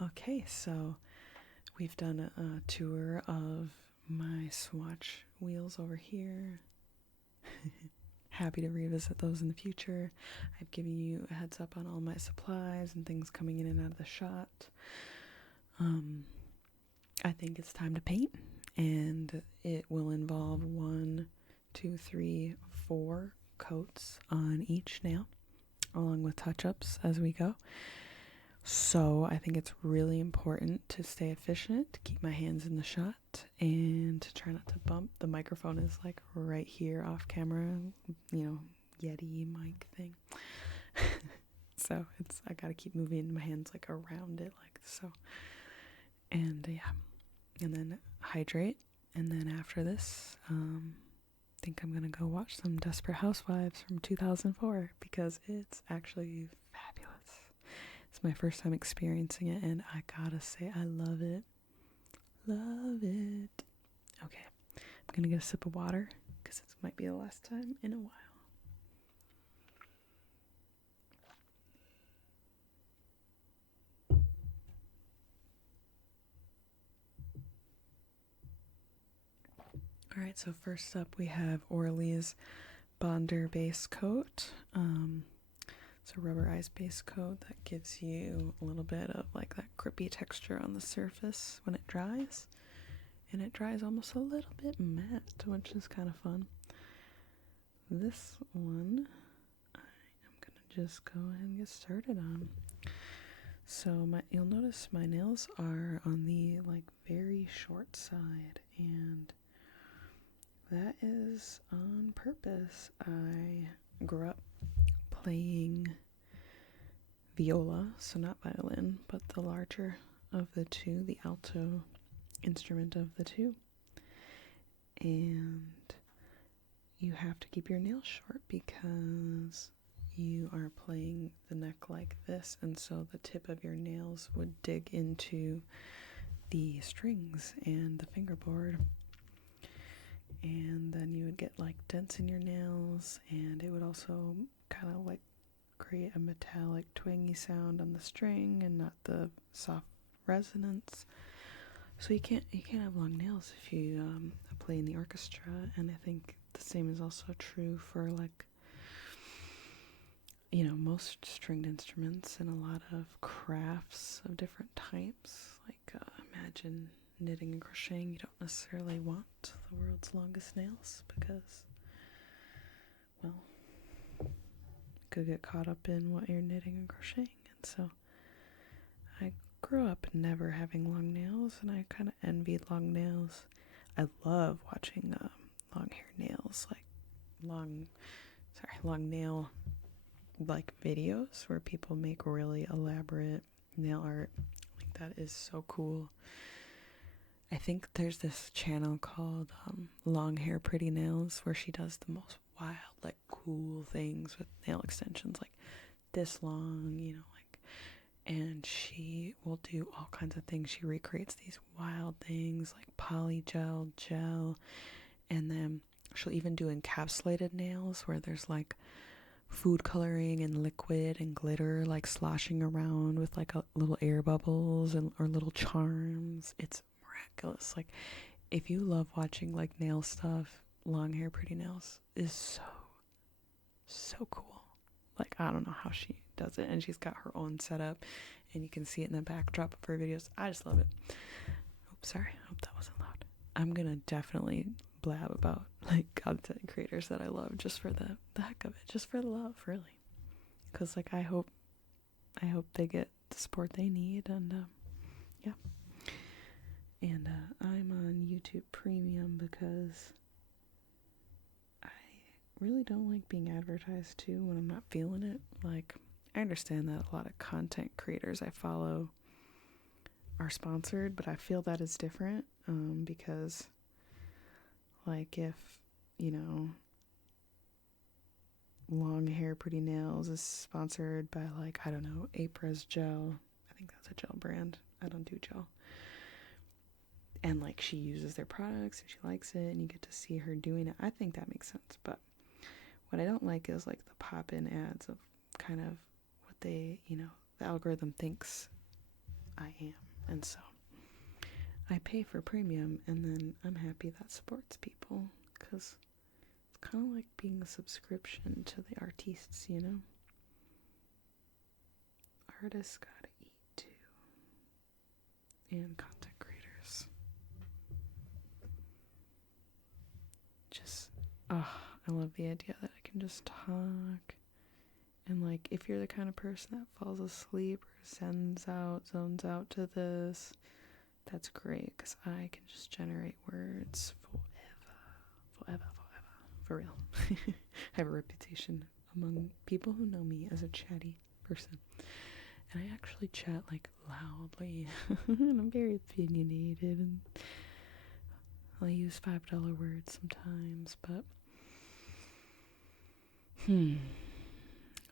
Okay, so we've done a tour of my swatch wheels over here. Happy to revisit those in the future. I've given you a heads up on all my supplies and things coming in and out of the shot. I think it's time to paint, and it will involve 1, 2, 3, 4 coats on each nail, along with touch-ups as we go. So I think it's really important to stay efficient, to keep my hands in the shot, and to try not to bump. The microphone is like right here off camera, Yeti mic thing. So I gotta keep moving my hands like around it like so. And and then hydrate. And then after this, I think I'm gonna go watch some Desperate Housewives from 2004 because it's actually fabulous. It's my first time experiencing it, and I gotta say, I love it. Love it. Okay, I'm gonna get a sip of water because this might be the last time in a while. Alright, so first up we have Orly's Bonder base coat. It's a rubberized base coat that gives you a little bit of like that grippy texture on the surface when it dries. And it dries almost a little bit matte, which is kind of fun. This one, I'm gonna just go ahead and get started on. So you'll notice my nails are on the like very short side, and that is on purpose. I grew up playing viola, so not violin, but the larger of the two, the alto instrument of the two. And you have to keep your nails short because you are playing the neck like this, and so the tip of your nails would dig into the strings and the fingerboard, and then you would get like dents in your nails, and it would also kind of like create a metallic twangy sound on the string and not the soft resonance. So you can't have long nails if you play in the orchestra. And I think the same is also true for like most stringed instruments and a lot of crafts of different types. Like imagine knitting and crocheting. You don't necessarily want the world's longest nails because, well, you could get caught up in what you're knitting and crocheting. And so I grew up never having long nails, and I kind of envied long nails. I love watching long hair nails, like long nail like videos where people make really elaborate nail art. Like that is so cool. I think there's this channel called Long Hair Pretty Nails where she does the most wild, like cool things with nail extensions, like this long, and she will do all kinds of things. She recreates these wild things like polygel, gel, and then she'll even do encapsulated nails where there's like food coloring and liquid and glitter like sloshing around with like little air bubbles or little charms. It's miraculous. Like if you love watching like nail stuff, Long Hair Pretty Nails is so cool. Like I don't know how she does it, and she's got her own setup and you can see it in the backdrop of her videos. I just love it. Oops, sorry, I hope that wasn't loud. I'm gonna definitely blab about like content creators that I love just for the heck of it, just for the love, really, because like I hope they get the support they need. And yeah, and I'm on YouTube Premium because I really don't like being advertised to when I'm not feeling it. Like I understand that a lot of content creators I follow are sponsored, but I feel that is different because like if Long Hair Pretty Nails is sponsored by like, I don't know, Apres Gel. I think that's a gel brand. I don't do gel. And like she uses their products and she likes it and you get to see her doing it. I think that makes sense. But what I don't like is like the pop-in ads of kind of what they, the algorithm thinks I am. And so I pay for premium, and then I'm happy that supports people, because it's kind of like being a subscription to the artists, you know? Artists gotta eat too. And content creators. Just, I love the idea that I can just talk. And like, if you're the kind of person that falls asleep or zones out to this, that's great, because I can just generate words forever, for real. I have a reputation among people who know me as a chatty person. And I actually chat like loudly, and I'm very opinionated, and I use $5 words sometimes, but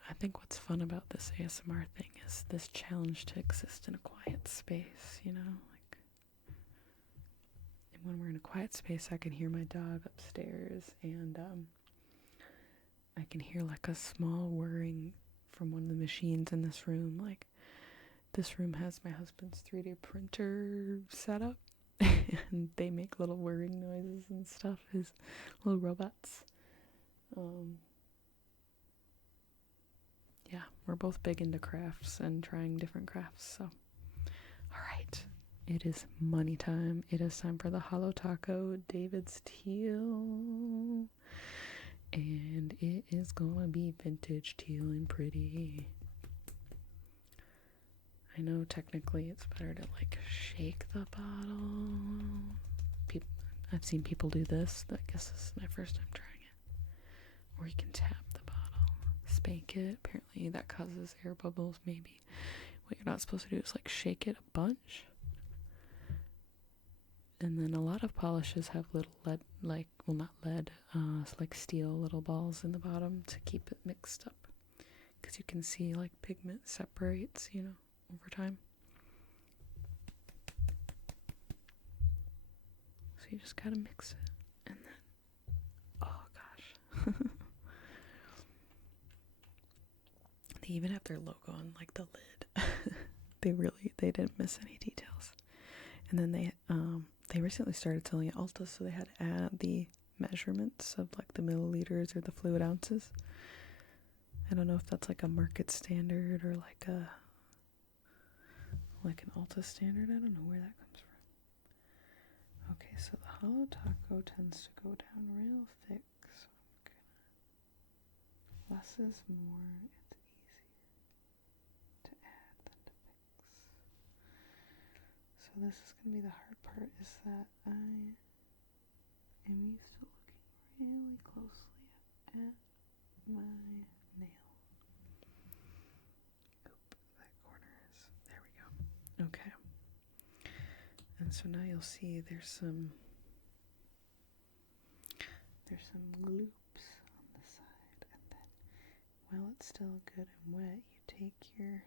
I think what's fun about this ASMR thing is this challenge to exist in a quiet space, you know? Like, and when we're in a quiet space, I can hear my dog upstairs, and I can hear like a small whirring from one of the machines in this room. Like, this room has my husband's 3D printer set up, and they make little whirring noises and stuff, his little robots. Yeah, we're both big into crafts and trying different crafts, so. Alright, it is money time. It is time for the Hollow Taco David's Teal. And it is gonna be vintage teal and pretty. I know technically it's better to like shake the bottle. I've seen people do this. I guess this is my first time trying it. Or you can tap the bottle. Spank it. Apparently that causes air bubbles, maybe. What you're not supposed to do is like shake it a bunch. And then a lot of polishes have little lead, like, well, not lead, like steel little balls in the bottom to keep it mixed up. Because you can see like pigment separates, you know, over time. So you just gotta mix it. And then, oh gosh. They even have their logo on like the lid. they didn't miss any details. And then they recently started selling at Ulta, so they had to add the measurements of like the milliliters or the fluid ounces. I don't know if that's like a market standard or like an Ulta standard. I don't know where that comes from. Okay, so the Hollow Taco tends to go down real thick, so I'm gonna, less is more. It's easier to add than to mix. So this is gonna be the hard part, is that I am used to looking really closely at my nail. Oop, that corner is, there we go. Okay. And so now you'll see there's some loops on the side, and then while it's still good and wet, you take your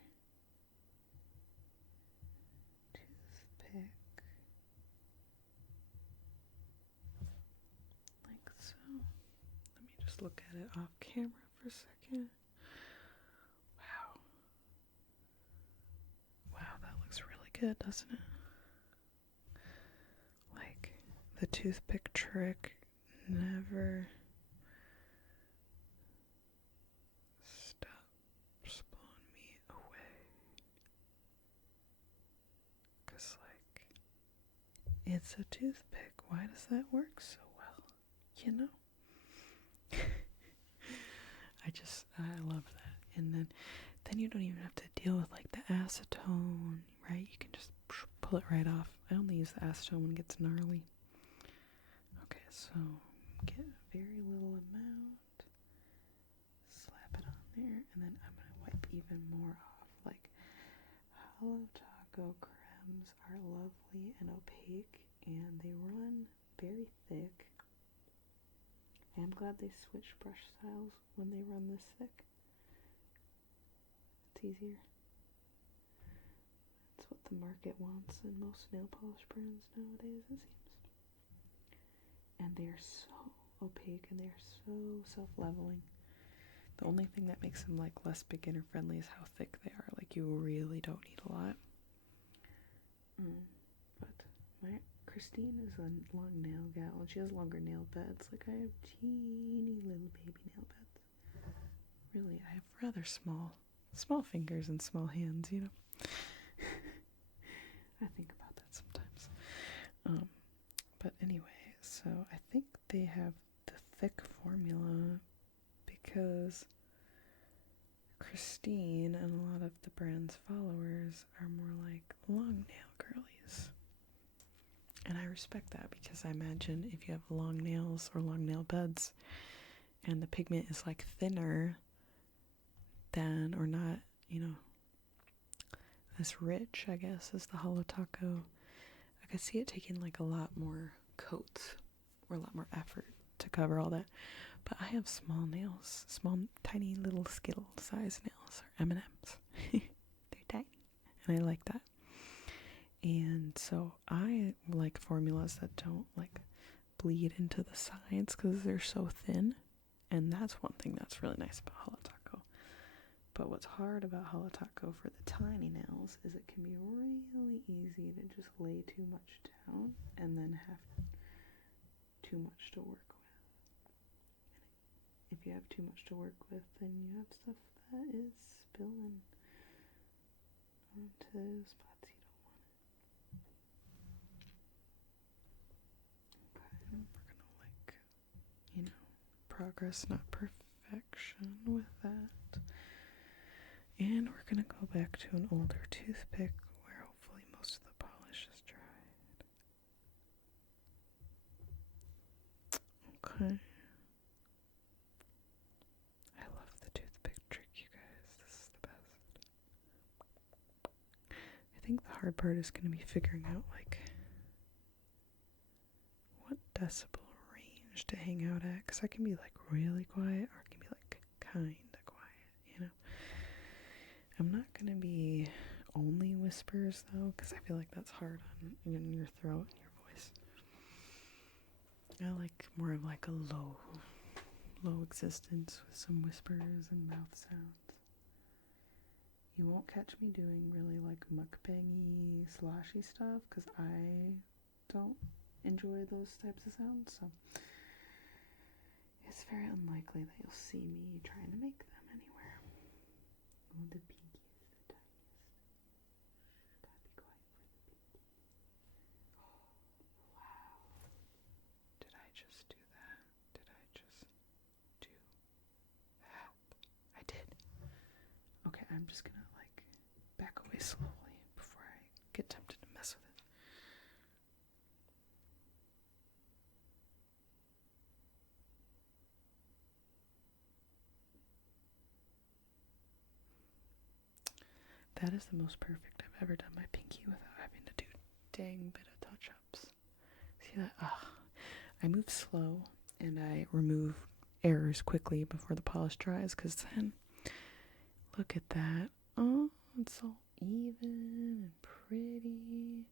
toothpick like so. Let me just look at it off camera for a second. Wow, that looks really good, doesn't it? Like, the toothpick trick never stops blowing me away. 'Cause, like, it's a toothpick. Why does that work so well? You know? I love that. And then you don't even have to deal with like the acetone, right? You can just pull it right off. I only use the acetone when it gets gnarly. Okay, so get a very little amount, slap it on there, and then I'm gonna wipe even more off. Like, Hollow Taco cremes are lovely and opaque, and they run very thick. I'm glad they switched brush styles when they run this thick. It's easier. That's what the market wants in most nail polish brands nowadays, it seems. And they are so opaque, and they are so self-leveling. The only thing that makes them like less beginner friendly is how thick they are. Like, you really don't need a lot. Christine is a long nail gal, and she has longer nail beds. Like, I have teeny little baby nail beds. Really, I have rather small fingers and small hands, you know. I think about that sometimes. But anyway, so I think they have the thick formula because Christine and a lot of the brand's followers are more like long nail girlies. And I respect that because I imagine if you have long nails or long nail beds and the pigment is like thinner than, or not, you know, as rich, I guess, as the Holo Taco, I could see it taking like a lot more coats or a lot more effort to cover all that. But I have small nails, small, tiny little Skittle size nails, or M&Ms. They're tiny, and I like that. And so I like formulas that don't like bleed into the sides because they're so thin. And that's one thing that's really nice about Holo Taco. But what's hard about Holo Taco for the tiny nails is it can be really easy to just lay too much down and then have too much to work with. If you have too much to work with, then you have stuff that is spilling onto spots you don't want it. Okay, we're gonna like, you know, progress, not perfection with that. And we're gonna go back to an older toothpick where hopefully most of the polish is dried. Okay. I love the toothpick trick, you guys. This is the best. I think the hard part is gonna be figuring out like what decibel range to hang out at, because I can be like really quiet or it can be like kinda quiet, you know. I'm not gonna be only whispers though, because I feel like that's hard on your throat and your voice. I like more of like a low existence with some whispers and mouth sounds. You won't catch me doing really like mukbangy, sloshy stuff because I don't enjoy those types of sounds, so it's very unlikely that you'll see me trying to make them anywhere. Oh, the pinky is the tiniest. Gotta be quiet for the pinky. Oh, wow. Did I just do that? Did I just do that? I did. Okay, I'm just gonna like back away slowly before I get tempted to mess with it. That is the most perfect I've ever done my pinky without having to do dang bit of touch-ups. See that? I move slow and I remove errors quickly before the polish dries, because then look at that. Oh, it's all even and pretty.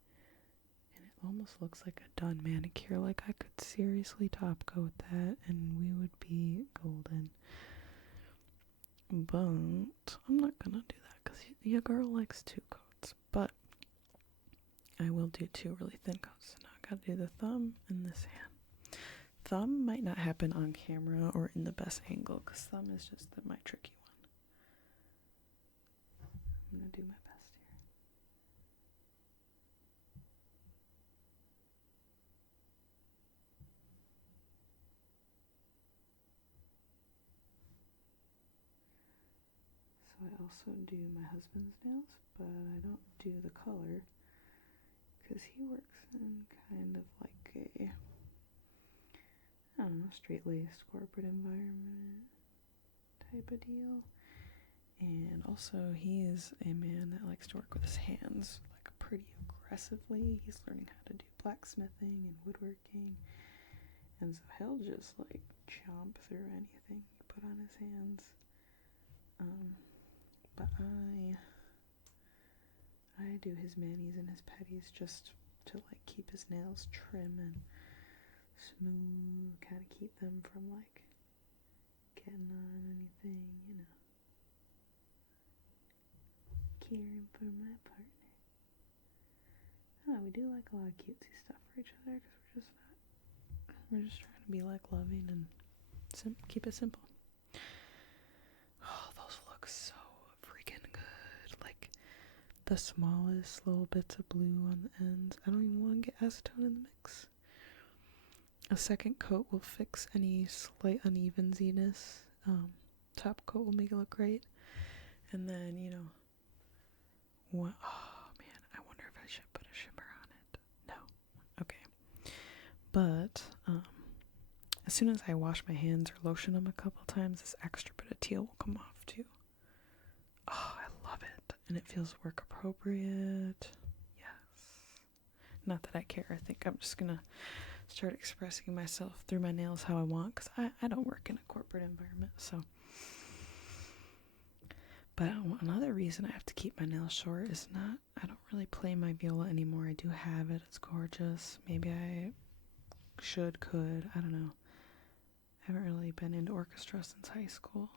And it almost looks like a done manicure. Like I could seriously top coat that and we would be golden. But I'm not gonna do that because your girl likes 2 coats. But I will do 2 really thin coats. So now I gotta do the thumb and this hand. Thumb might not happen on camera or in the best angle because thumb is just my tricky one. I'm gonna do my best here. So I also do my husband's nails, but I don't do the color because he works in kind of like a, I don't know, straight-laced corporate environment type of deal. And also he is a man that likes to work with his hands like pretty aggressively. He's learning how to do blacksmithing and woodworking. And so he'll just like chomp through anything you put on his hands. But I do his manis and his petties just to like keep his nails trim and smooth, kind of keep them from like getting on anything, you know. Caring for my partner. Oh, we do like a lot of cutesy stuff for each other because we're just trying to be like loving and keep it simple. Oh, those look so freaking good. Like the smallest little bits of blue on the ends. I don't even want to get acetone in the mix. A second coat will fix any slight unevensiness. Top coat will make it look great. And then, what? Oh man, I wonder if I should put a shimmer on it. No. Okay. But, as soon as I wash my hands or lotion them a couple times, this extra bit of teal will come off too. Oh, I love it. And it feels work appropriate. Yes. Not that I care. I think I'm just gonna start expressing myself through my nails how I want, because I don't work in a corporate environment, so. But another reason I have to keep my nails short is I don't really play my viola anymore. I do have it. It's gorgeous. Maybe I could. I don't know. I haven't really been into orchestra since high school.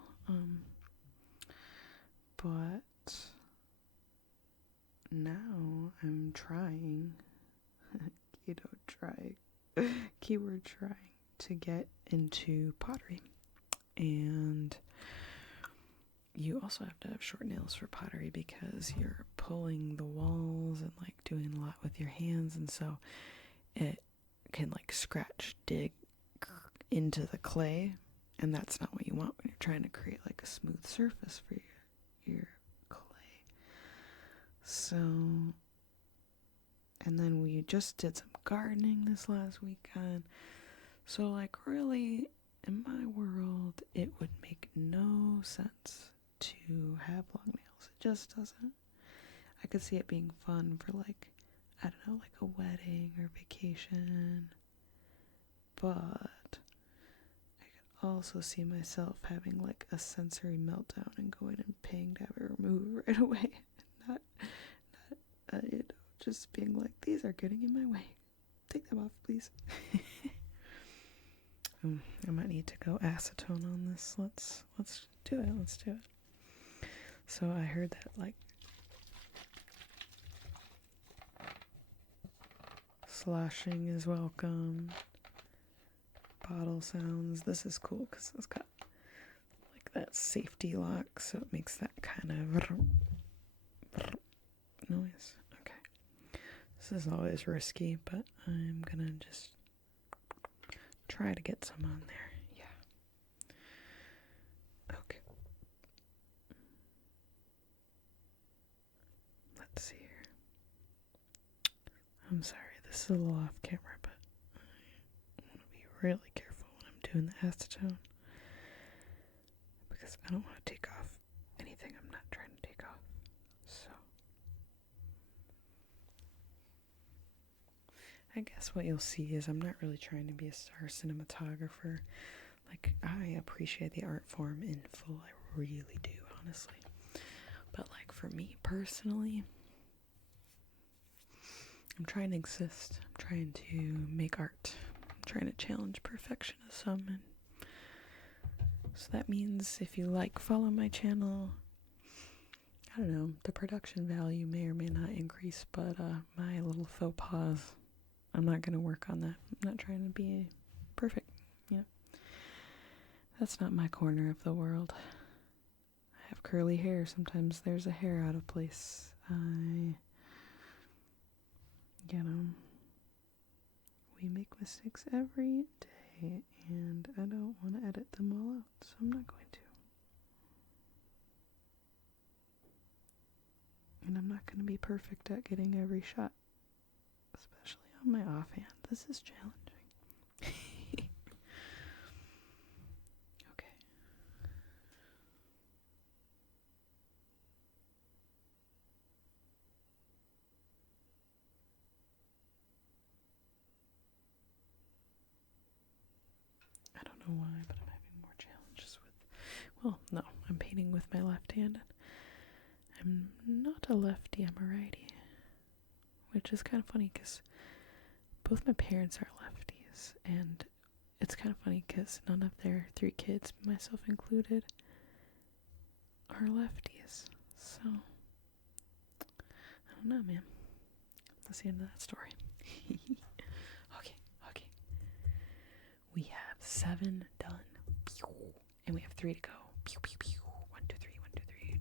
But now I'm trying, keyword trying to get into pottery. And you also have to have short nails for pottery because you're pulling the walls and like doing a lot with your hands, and so it can like scratch, dig into the clay, and that's not what you want when you're trying to create like a smooth surface for your clay. So, and then we just did some gardening this last weekend. So like really, in my world, it would make no sense to have long nails. It just doesn't. I could see it being fun for like, I don't know, like a wedding or vacation. But I could also see myself having like a sensory meltdown and going and paying to have it removed right away. Not just being like, these are getting in my way. Take them off, please. I might need to go acetone on this. Let's do it. So I heard that like sloshing is welcome. Bottle sounds. This is cool because it's got like that safety lock, so it makes that kind of noise. Okay. This is always risky, but I'm gonna just try to get some on there. Yeah. Okay. Let's see here. I'm sorry, this is a little off camera, but I want to be really careful when I'm doing the acetone, because I don't want to take off anything I'm not trying to take off. So I guess what you'll see is I'm not really trying to be a star cinematographer. Like, I appreciate the art form in full. I really do, honestly. But, like, for me personally, I'm trying to exist. I'm trying to make art. I'm trying to challenge perfectionism. And so that means if you follow my channel, I don't know, the production value may or may not increase, but my little faux pas, I'm not going to work on that. I'm not trying to be perfect, That's not my corner of the world. I have curly hair. Sometimes there's a hair out of place. We make mistakes every day, and I don't want to edit them all out, so I'm not going to. And I'm not going to be perfect at getting every shot, especially on my offhand. This is challenging. Okay. I don't know why, but I'm having more challenges I'm painting with my left hand. I'm not a lefty, I'm a righty. Which is kind of funny because both my parents are lefties, and it's kind of funny because none of their 3 kids, myself included, are lefties. So, I don't know, man. That's the end of that story. Okay. We have 7 done. And we have 3 to go. 1, 2, 3, 1, 2, 3.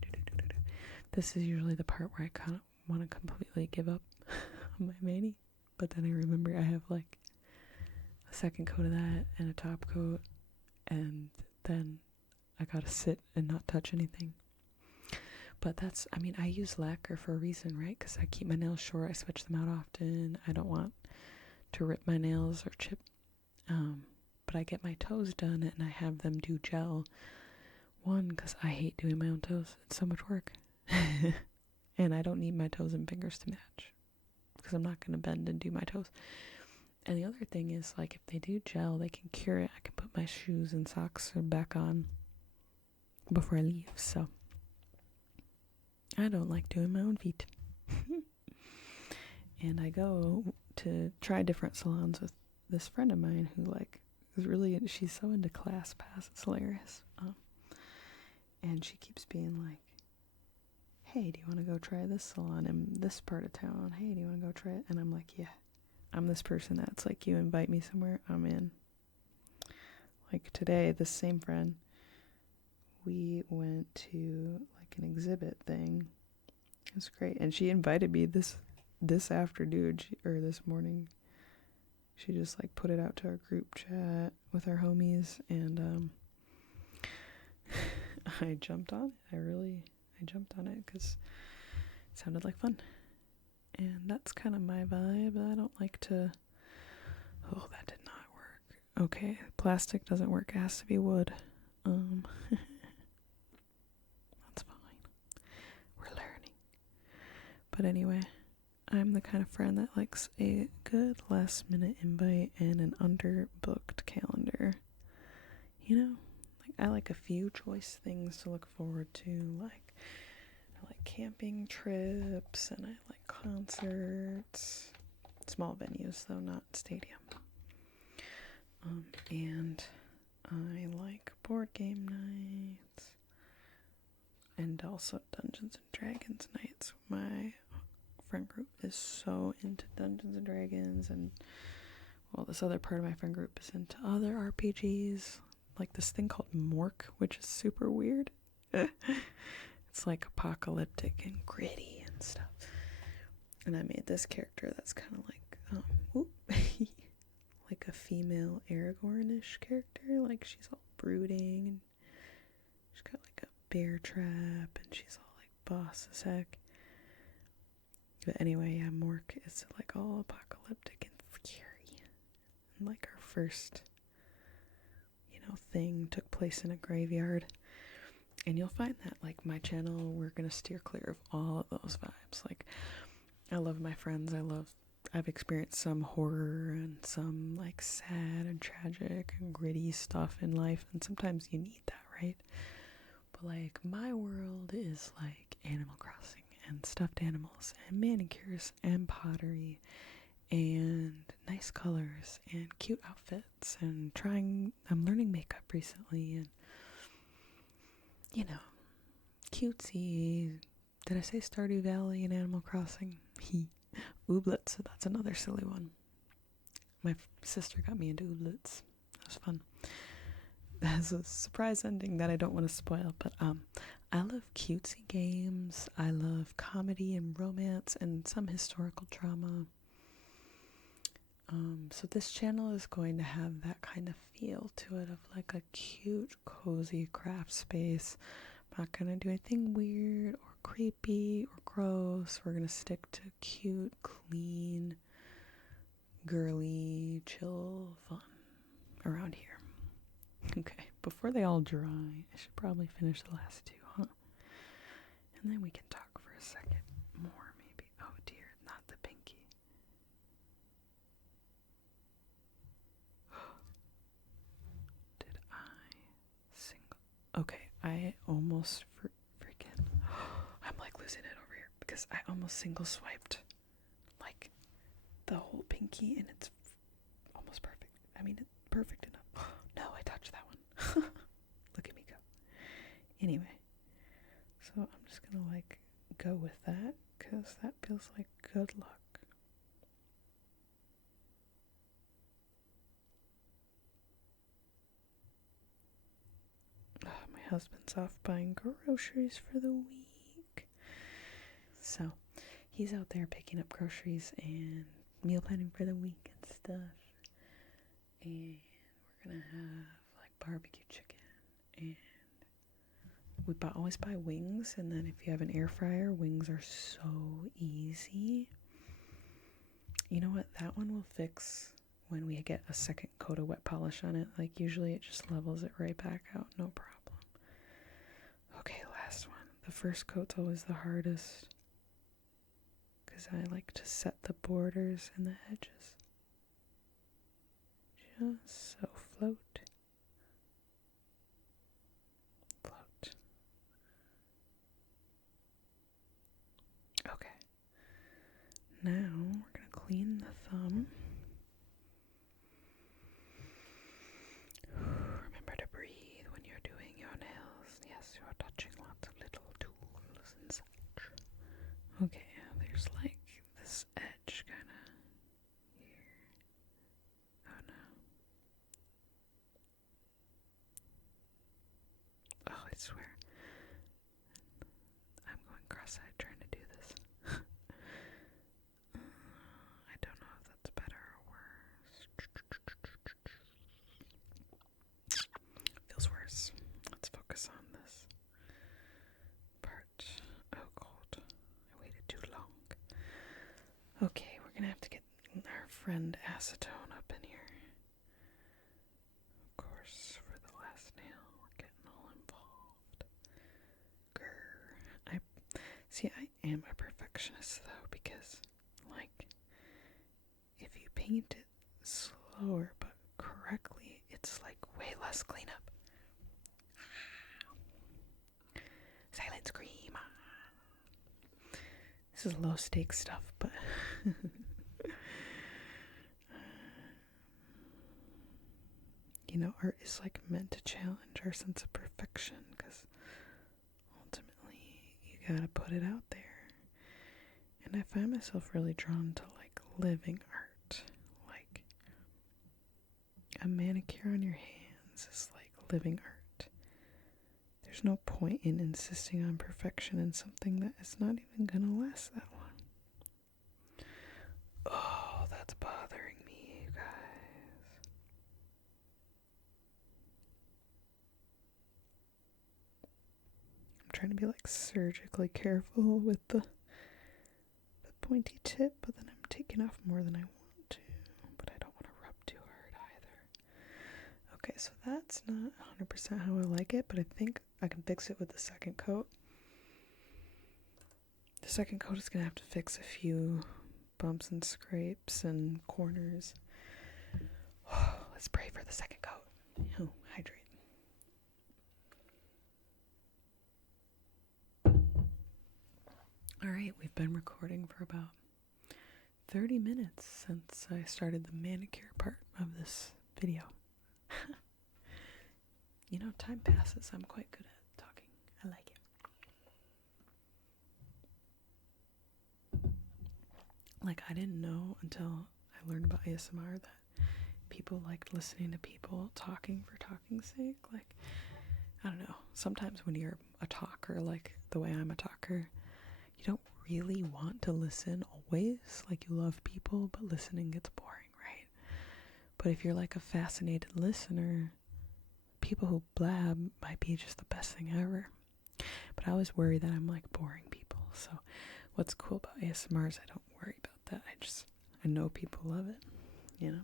This is usually the part where I kind of want to completely give up on my mani. But then I remember I have like a second coat of that and a top coat. And then I gotta sit and not touch anything. But that's, I mean, I use lacquer for a reason, right? Because I keep my nails short. I switch them out often. I don't want to rip my nails or chip. But I get my toes done and I have them do gel. One, because I hate doing my own toes. It's so much work. And I don't need my toes and fingers to match. Because I'm not going to bend and do my toes. And the other thing is, like, if they do gel, they can cure it. I can put my shoes and socks back on before I leave. So I don't like doing my own feet. And I go to try different salons with this friend of mine who, like, is really, she's so into ClassPass. It's hilarious. And she keeps being like, hey, do you want to go try this salon in this part of town? Hey, do you want to go try it? And I'm like, yeah. I'm this person that's like, you invite me somewhere, I'm in. Like today, this same friend, we went to like an exhibit thing. It was great. And she invited me this afternoon, or this morning. She just like put it out to our group chat with our homies, and I jumped on it. I jumped on it because it sounded like fun. And that's kind of my vibe. I don't like to... Oh, that did not work. Okay, plastic doesn't work. It has to be wood. That's fine. We're learning. But anyway, I'm the kind of friend that likes a good last minute invite and an underbooked calendar. You know? Like, I like a few choice things to look forward to. Like, I like camping trips, and I like concerts. Small venues, though, not stadium. And I like board game nights. And also Dungeons and Dragons nights. My friend group is so into Dungeons and Dragons, and, well, this other part of my friend group is into other RPGs. Like this thing called Mork, which is super weird. It's like apocalyptic and gritty and stuff. And I made this character that's kind of like, like a female Aragorn-ish character. Like she's all brooding, and she's got like a bear trap, and she's all like boss as heck. But anyway, yeah, Mork is like all apocalyptic and scary. And like our first, thing took place in a graveyard. And you'll find that, like, my channel, we're going to steer clear of all of those vibes. Like, I love my friends. I've experienced some horror and some, like, sad and tragic and gritty stuff in life. And sometimes you need that, right? But, like, my world is, like, Animal Crossing and stuffed animals and manicures and pottery and nice colors and cute outfits and I'm learning makeup recently, and cutesy. Did I say Stardew Valley and Animal Crossing? Ooblets, that's another silly one. My sister got me into Ooblets. That was fun. That has a surprise ending that I don't want to spoil, but I love cutesy games. I love comedy and romance and some historical drama. So this channel is going to have that kind of feel to it, of like a cute, cozy craft space. I'm not going to do anything weird or creepy or gross. We're going to stick to cute, clean, girly, chill fun around here. Okay, before they all dry, I should probably finish the last 2, huh? And then we can talk for a second more, maybe. Oh dear, not the pinky. Did I single? Okay, I almost freaking. I'm like losing it over here because I almost single swiped like the whole pinky, and it's almost perfect. I mean, it's perfect enough. No, I touched that one. Look at me go. Anyway, so I'm just gonna like go with that because that feels like good luck. husband's off buying groceries for the week. So he's out there picking up groceries and meal planning for the week and stuff. And we're gonna have like barbecue chicken, and we always buy wings. And then if you have an air fryer, wings are so easy. You know what? That one will fix when we get a second coat of wet polish on it. Like usually it just levels it right back out, no problem. Okay, last one. The first coat's always the hardest because I like to set the borders and the edges. Just so float. Float. Okay. Now we're going to clean the thumb. Remember to breathe when you're doing your nails. Yes, you're touching lots of little tools and such. Okay, there's like this edge kind of here. Oh no. Oh, I swear. I'm going cross-eyed trying to do this. I don't know if that's better or worse. Feels worse. Let's focus on this part. Oh god, I waited too long. Okay, we're gonna have to get our friend Acetone up in here. Of course, for the last nail, we're getting all involved. Grr. I am a perfectionist though, because like if you paint it slower but correctly, it's like way less cleanup. Silent scream. This is low stakes stuff, but you know, art is like meant to challenge our sense of perfection, because ultimately you gotta put it out there. And I find myself really drawn to like living art. Like a manicure on your hands is like living art. There's no point in insisting on perfection in something that is not even gonna last that long. Oh, that's bothering me, you guys. I'm trying to be like surgically careful with the pointy tip, but then I'm taking off more than I want to. But I don't want to rub too hard either. Okay, so that's not 100% how I like it, but I think I can fix it with the second coat. The second coat is going to have to fix a few bumps and scrapes and corners. Let's pray for the second coat. Oh, hydrate. Alright, we've been recording for about 30 minutes since I started the manicure part of this video. You know, time passes. I'm quite good at talking. I like it. Like, I didn't know until I learned about ASMR that people liked listening to people talking for talking's sake. Like, I don't know. Sometimes when you're a talker, like the way I'm a talker, you don't really want to listen always. Like, you love people, but listening gets boring, right? But if you're like a fascinated listener, people who blab might be just the best thing ever. But I always worry that I'm like boring people. So what's cool about ASMR is I don't worry about that. I know people love it, you know?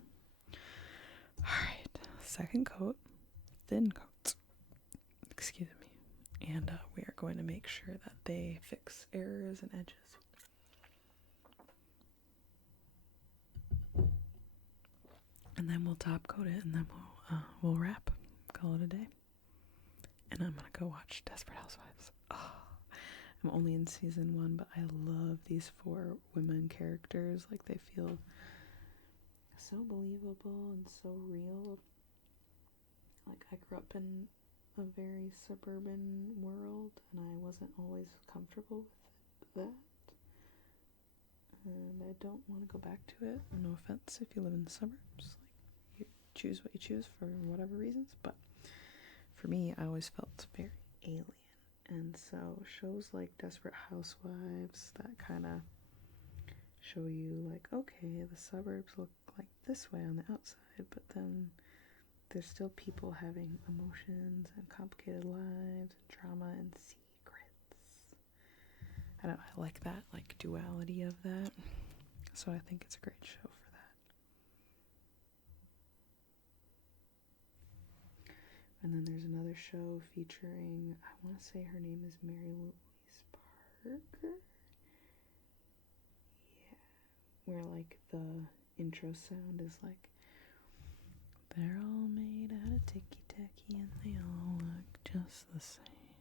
Alright, second coat, thin coat. Excuse me. And we are going to make sure that they fix errors and edges. And then we'll top coat it, and then we'll wrap. Call it a day. And I'm gonna go watch Desperate Housewives. Oh, I'm only in season 1, but I love these 4 women characters. Like, they feel so believable and so real. Like, I grew up in a very suburban world, and I wasn't always comfortable with that. And I don't want to go back to it. No offense if you live in the suburbs. Like, you choose what you choose for whatever reasons, but for me, I always felt very alien. And so shows like Desperate Housewives that kind of show you like, okay, the suburbs look like this way on the outside, but then there's still people having emotions and complicated lives and drama and secrets. I don't know, I like that, like duality of that. So I think it's a great show for that. And then there's another show featuring, I want to say her name is Mary Louise Parker. Yeah, where like the intro sound is like, they're all made out of ticky-tacky and they all look just the same.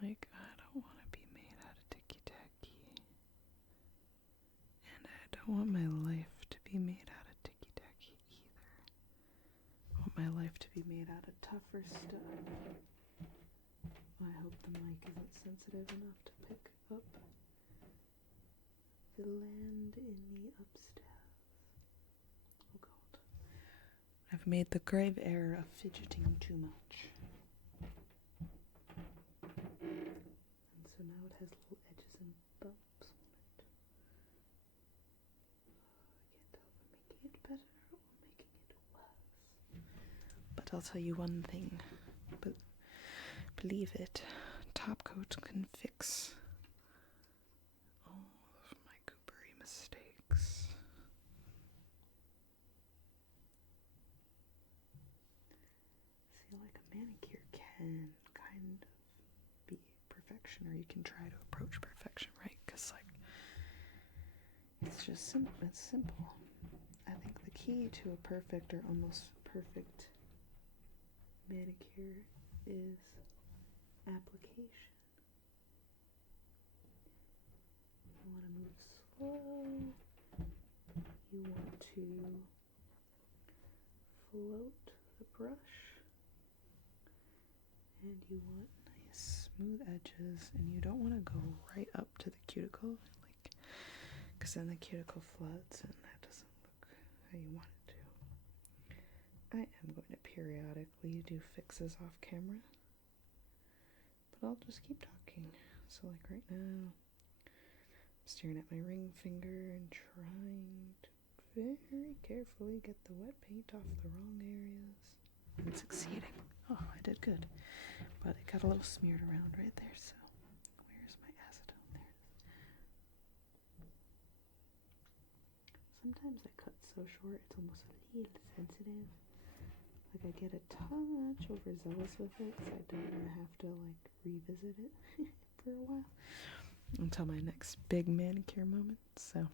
Like, I don't want to be made out of ticky-tacky. And I don't want my life to be made out of ticky-tacky either. I want my life to be made out of tougher stuff. I hope the mic isn't sensitive enough to pick up the land in the upstairs. Oh God. I've made the grave error of fidgeting too much. And so now it has little edges and bumps on it. I can't tell if I'm making it better or making it worse. But I'll tell you one thing. But believe it, top coat can fix all of my goobery mistakes. See, like a manicure can kind of be perfection, or you can try to approach perfection, right? Because like, it's just simple. It's simple. I think the key to a perfect or almost perfect manicure is application. You want to move slow. You want to float the brush. And you want nice smooth edges, and you don't want to go right up to the cuticle, like, because then the cuticle floods and that doesn't look how you want it to. I am going to periodically do fixes off camera, but I'll just keep talking. So like right now, I'm staring at my ring finger and trying to very carefully get the wet paint off the wrong areas. And succeeding. Oh, I did good. But it got a little smeared around right there, so where's my acetone? There. Sometimes I cut so short it's almost a little sensitive. Like I get a touch overzealous with it, so I don't want to have to like revisit it for a while until my next big manicure moment. So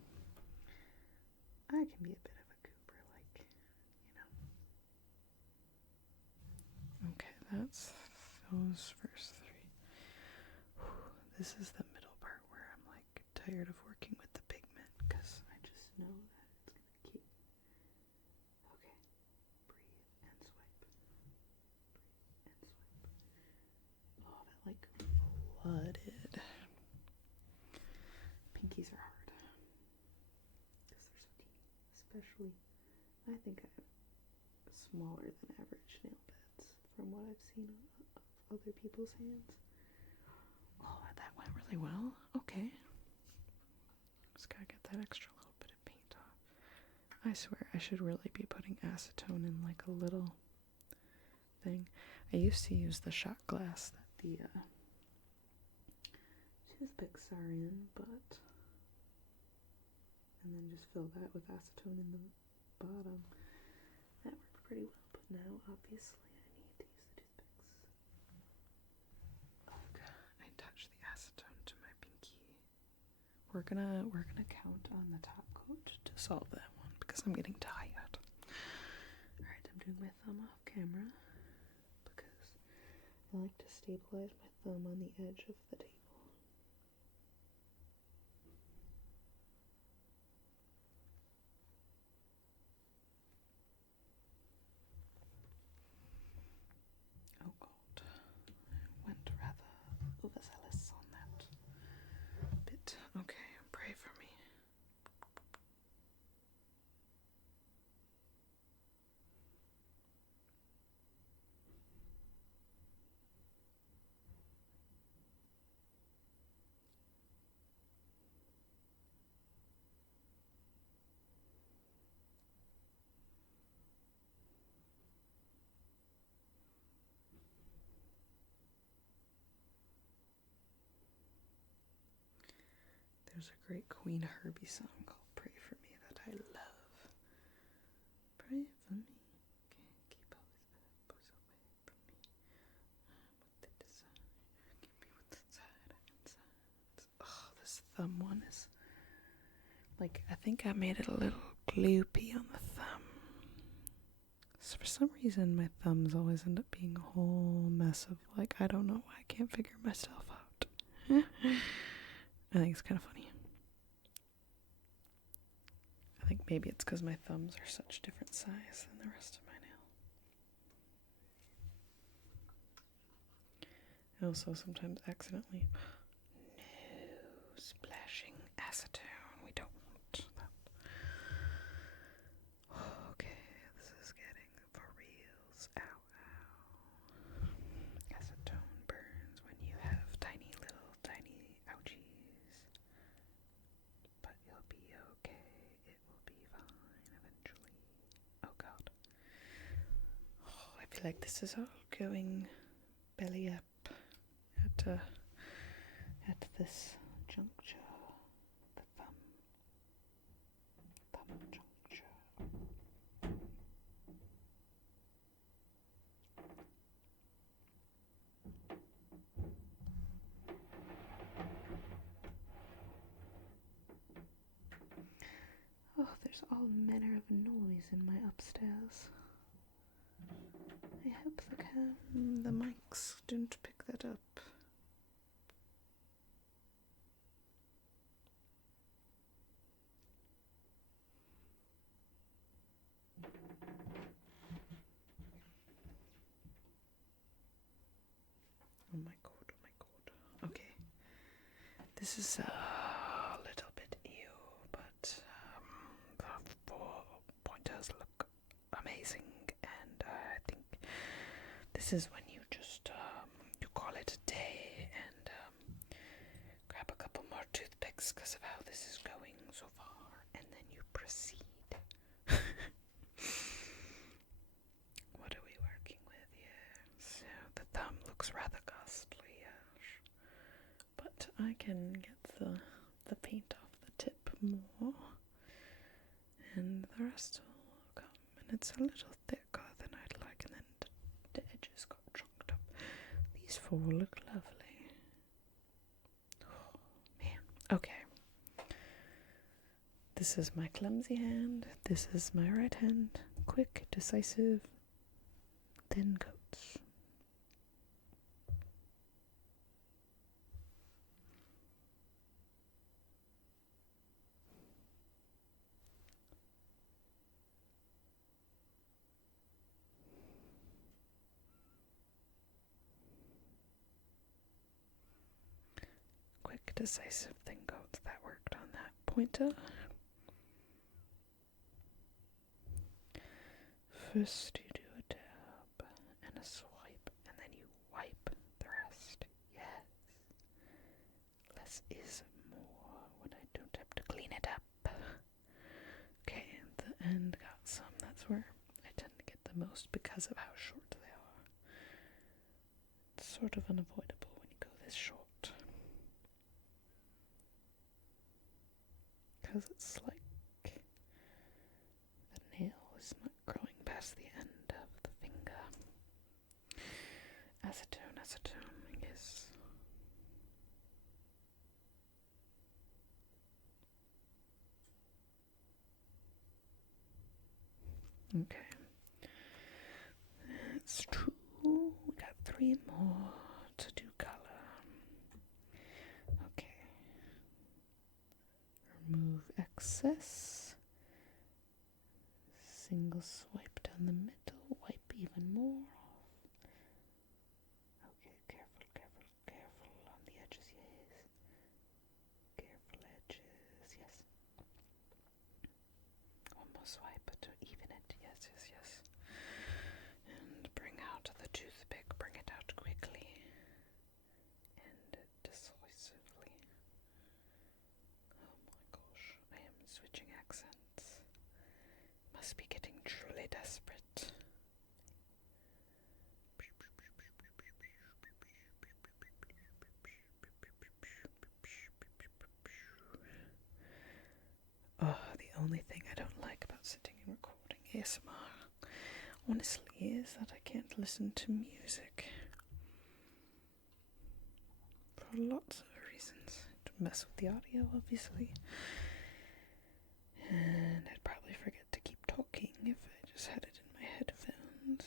I can be a bit of a goober, like, you know. Okay, that's those first three. This is the middle part where I'm like tired of working with the pigment because I just know that it's gonna keep. Okay, breathe and swipe. Breathe and swipe. Oh, that like flooded. Pinkies are hard because they're so teeny. Especially, I think I have smaller than average nail beds from what I've seen of other people's hands. Oh, that went really well. Okay. Just gotta get that extra little bit of paint off. I swear I should really be putting acetone in like a little thing. I used to use the shot glass that the toothpicks are in, but and then just fill that with acetone in the bottom. That worked pretty well, but now obviously I need to use the toothpicks. Oh God, I touched the acetone to my pinky. We're gonna count on the top coat to solve that one because I'm getting tired. Alright, I'm doing my thumb off camera because I like to stabilize my thumb on the edge of the table. Oh God, I went rather overzealous on that bit. Okay, pray for me. There's a great Queen Herbie song called Pray For Me that I love. Pray for me. Can't keep all these apples away from me. What they desire. Keep me with the side inside. Oh, this thumb one is like, I think I made it a little gloopy on the thumb. So for some reason my thumbs always end up being a whole mess of like, I don't know why I can't figure myself out. I think it's kind of funny. I think maybe it's because my thumbs are such different size than the rest of my nail. I also sometimes accidentally... No splashing acetone. We don't want that. Okay, this is getting for reals. Ow, ow. Acetone burns when you have tiny ouchies. But you'll be okay. It will be fine eventually. Oh god. Oh, I feel like this is all going belly up at this juncture. The thumb juncture. Oh, there's all manner of noise in my upstairs. I hope the mics didn't pick that up. Oh my god. Okay. This is a little bit ew, but the 4 pointers look amazing, and I think this is when you just, you call it a day and grab a couple more toothpicks because of how this is going so far, and then you proceed. What are we working with here? So the thumb looks rather ghastly, but I can get the paint off the tip more, and the rest will come. And it's a little thicker than I'd like, and then the edges got chunked up. These 4 look lovely. Oh man. Okay. This is my clumsy hand. This is my right hand. Quick, decisive, thin coats. Quick, decisive, thin coats. That worked on that pointer. First you do a dab and a swipe, and then you wipe the rest. Yes. Less is more when I don't have to clean it up. Okay, the end got some. That's where I tend to get the most because of how short they are. It's sort of unavoidable when you go this short. Because it's like the nail is not growing past the end of the finger. Acetone, yes. Okay. That's 2. We got 3 more to do color. Okay. Remove excess. Single swipe down the middle. Wipe even more off. Okay, careful on the edges, yes. Careful edges, yes. One more swipe to even it, yes. And bring out the toothpick, bring it out quickly and decisively. Oh my gosh, I am switching accents. Must be getting truly desperate. only thing I don't like about sitting and recording ASMR, honestly, is that I can't listen to music. For lots of reasons. To mess with the audio, obviously. And I'd probably forget to keep talking if I just had it in my headphones.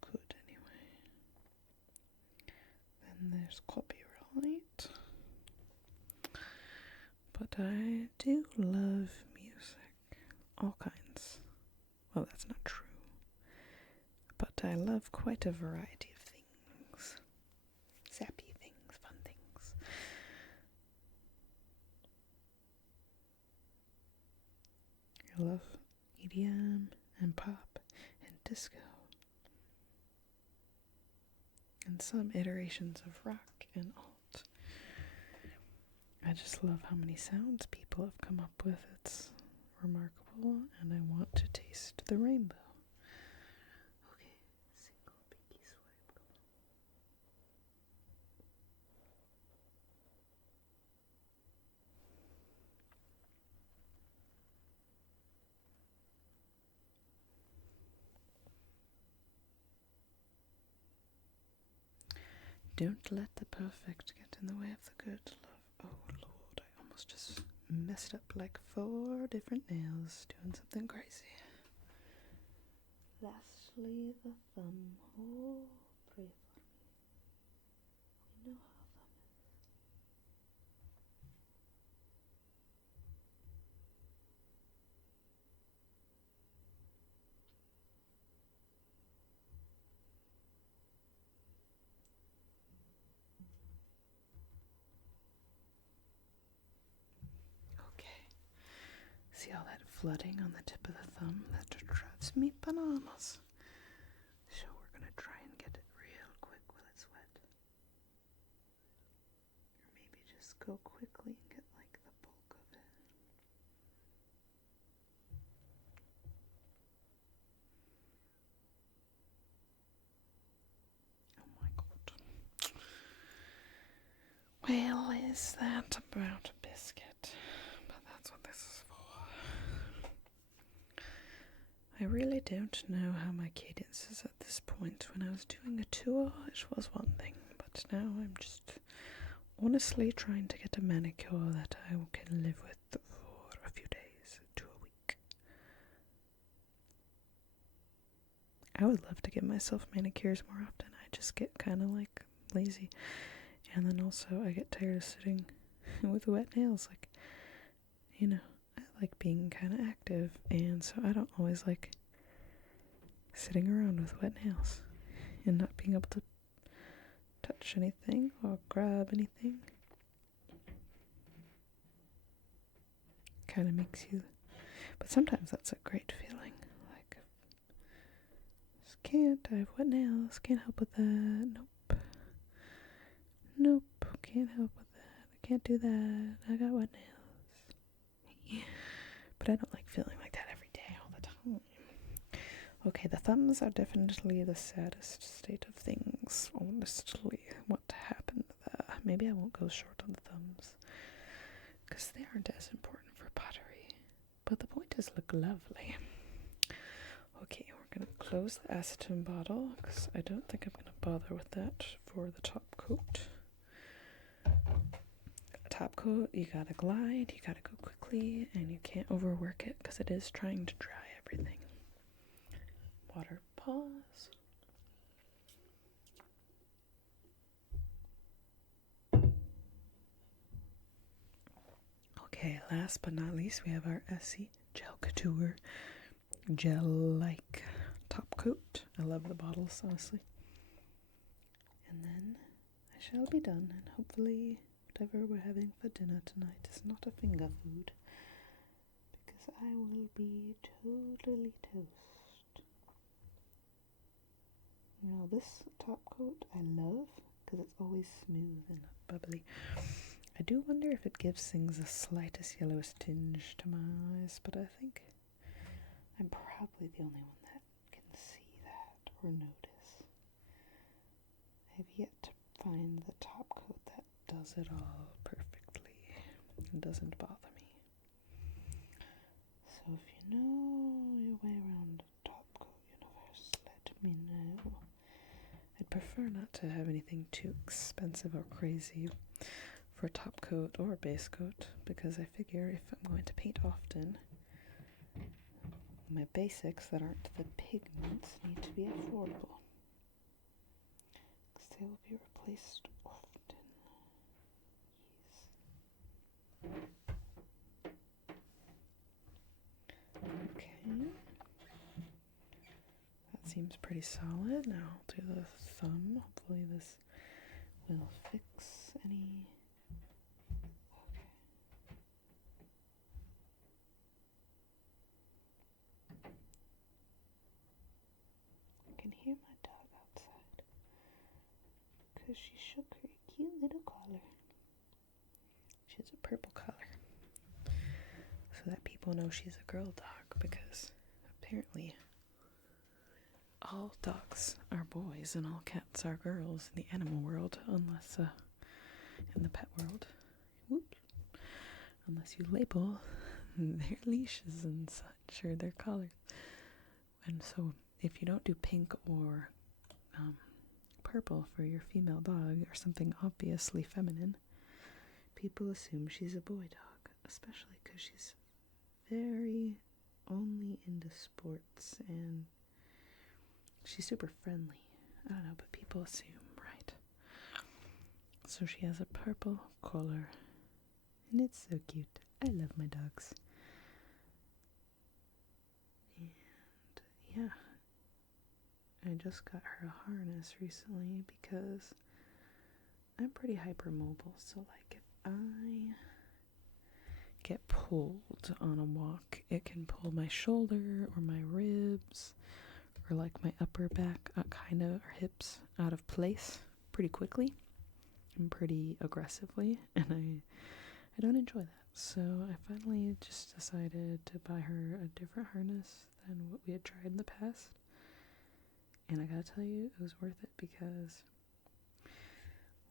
Could anyway. Then there's copyright. But I do love music. All kinds. Well, that's not true. But I love quite a variety of things. Sappy things, fun things. I love EDM and pop and disco. And some iterations of rock and alt. I just love how many sounds people have come up with. It's remarkable, and I want to taste the rainbow. Okay, single pinky swipe. Don't let the perfect get in the way of the good, love. Oh Lord, I almost just messed up like 4 different nails doing something crazy. Lastly, the thumb. Oh, pray for me. We know how thumb is. Okay. See all that flooding on the tip of the thumb? That just drives me bananas. So we're gonna try and get it real quick while it's wet. Or maybe just go quickly and get like the bulk of it. Oh my god. Well, is that about a biscuit? But that's what this is for. I really don't know how my cadence is at this point. When I was doing a tour, it was one thing, but now I'm just honestly trying to get a manicure that I can live with for a few days to a week. I would love to give myself manicures more often. I just get kind of like lazy. And then also I get tired of sitting with wet nails. Like, you know, I like being kind of active, and so I don't always like sitting around with wet nails and not being able to touch anything or grab anything. Kind of makes you, but sometimes that's a great feeling. Like, just can't, I have wet nails, can't help with that. Nope, can't help with that. I can't do that. I got wet nails. Yeah. But I don't like feeling like that every day, all the time. Okay, the thumbs are definitely the saddest state of things, honestly. What happened there? Maybe I won't go short on the thumbs, because they aren't as important for pottery. But the point is, look lovely. Okay, we're going to close the acetone bottle, because I don't think I'm going to bother with that for the top coat. Top coat, you gotta glide, you gotta go quickly, and you can't overwork it because it is trying to dry everything. Water, pause. Okay, last but not least, we have our Essie Gel Couture gel-like top coat. I love the bottles, honestly. And then I shall be done, and hopefully whatever we're having for dinner tonight is not a finger food, because I will be totally toast. You know, this top coat I love because it's always smooth and bubbly. I do wonder if it gives things the slightest yellowish tinge to my eyes, but I think I'm probably the only one that can see that or notice. I've yet to find the top coat that does it all perfectly. and doesn't bother me. So if you know your way around the Topcoat universe, let me know. I'd prefer not to have anything too expensive or crazy for a top coat or a base coat, because I figure if I'm going to paint often, my basics that aren't the pigments need to be affordable, because they will be replaced often. Yes. Okay. That seems pretty solid. Now I'll do the thumb. Hopefully this will fix any... Okay. I can hear my dog outside, because she shook her cute little collar. She has a purple collar, so that people know she's a girl dog, because apparently all dogs are boys and all cats are girls in the animal world, unless in the pet world, whoops, unless you label their leashes and such, or their collars. And so if you don't do pink or purple for your female dog, or something obviously feminine, people assume she's a boy dog, especially because she's very only into sports, and she's super friendly. I don't know, but people assume, right? So she has a purple collar, and it's so cute. I love my dogs. And yeah, I just got her a harness recently because I'm pretty hypermobile. So like if I get pulled on a walk, it can pull my shoulder or my ribs or like my upper back kind of, or hips out of place pretty quickly and pretty aggressively, and I don't enjoy that. So I finally just decided to buy her a different harness than what we had tried in the past. And I gotta tell you, it was worth it, because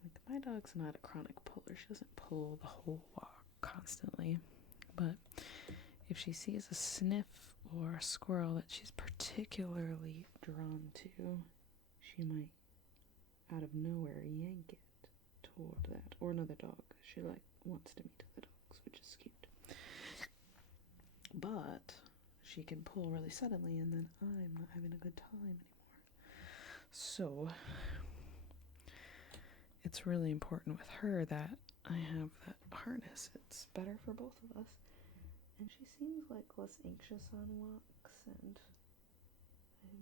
like my dog's not a chronic puller. She doesn't pull the whole walk constantly. But if she sees a sniff or a squirrel that she's particularly drawn to, she might out of nowhere yank it toward that, or another dog. She like wants to meet other dogs, which is cute. But she can pull really suddenly, and then I'm not having a good time anymore. So it's really important with her that I have that harness. It's better for both of us. And she seems like less anxious on walks, and I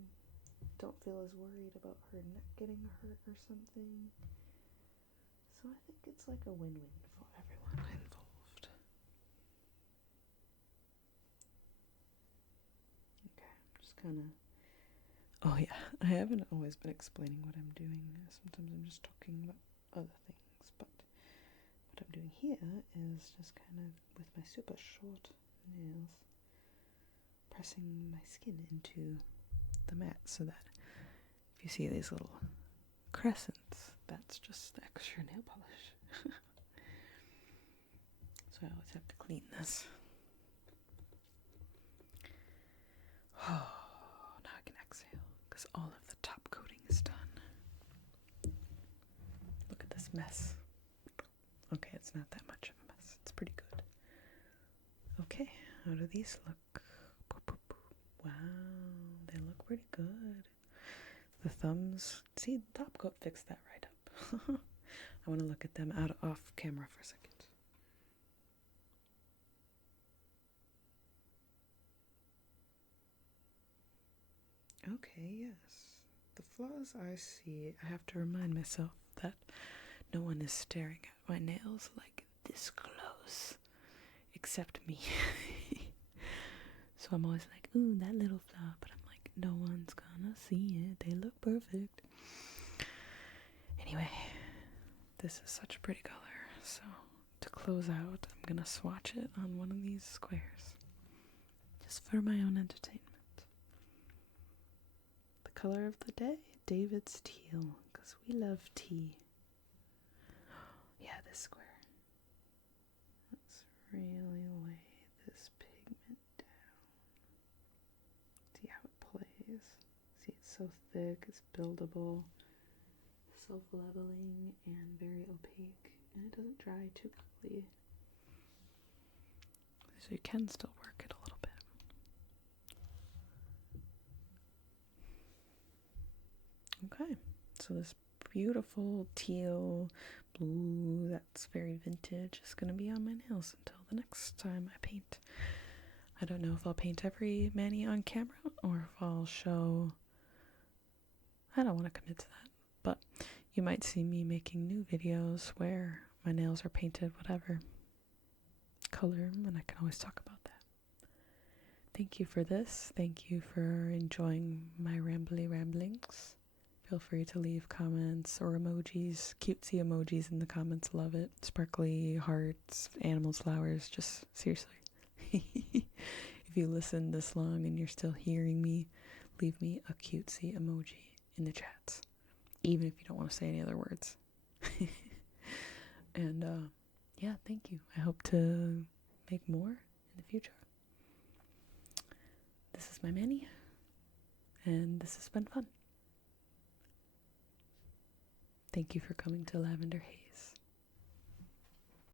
don't feel as worried about her neck getting hurt or something. So I think it's like a win-win for everyone involved. Okay, I'm just kind of... Oh yeah, I haven't always been explaining what I'm doing. Sometimes I'm just talking about other things, but what I'm doing here is just kind of, with my super short nails, pressing my skin into the mat, so that if you see these little crescents, that's just the extra nail polish. So I always have to clean this. Oh, now I can exhale, because all of the top coating is done. Look at this mess. Okay, it's not that much of a mess. It's pretty good. Okay, how do these look? Wow, they look pretty good. The thumbs, see, the top coat fixed that right up. I want to look at them off camera for a second. Okay, yes. The flaws I see, I have to remind myself that no one is staring at my nails like this close, except me. So I'm always like, ooh, that little flaw, but I'm like, no one's gonna see it. They look perfect. Anyway, this is such a pretty color. So to close out, I'm gonna swatch it on one of these squares, just for my own entertainment. The color of the day, David's Teal, because we love tea. Yeah, this square. That's really lay this pigment down. See how it plays. See, it's so thick, it's buildable, self-leveling, and very opaque, and it doesn't dry too quickly. So you can still work it a little bit. Okay, so this beautiful teal blue that's very vintage is going to be on my nails until the next time I paint. I don't know if I'll paint every mani on camera or if I'll show... I don't want to commit to that, but you might see me making new videos where my nails are painted whatever color, and I can always talk about that. Thank you for this. Thank you for enjoying my rambly ramblings. Feel free to leave comments or emojis, cutesy emojis in the comments. Love it. Sparkly hearts, animals, flowers, just seriously. If you listen this long and you're still hearing me, leave me a cutesy emoji in the chats, even if you don't want to say any other words. And yeah, thank you. I hope to make more in the future. This is my mani, and this has been fun. Thank you for coming to Lavender Haze.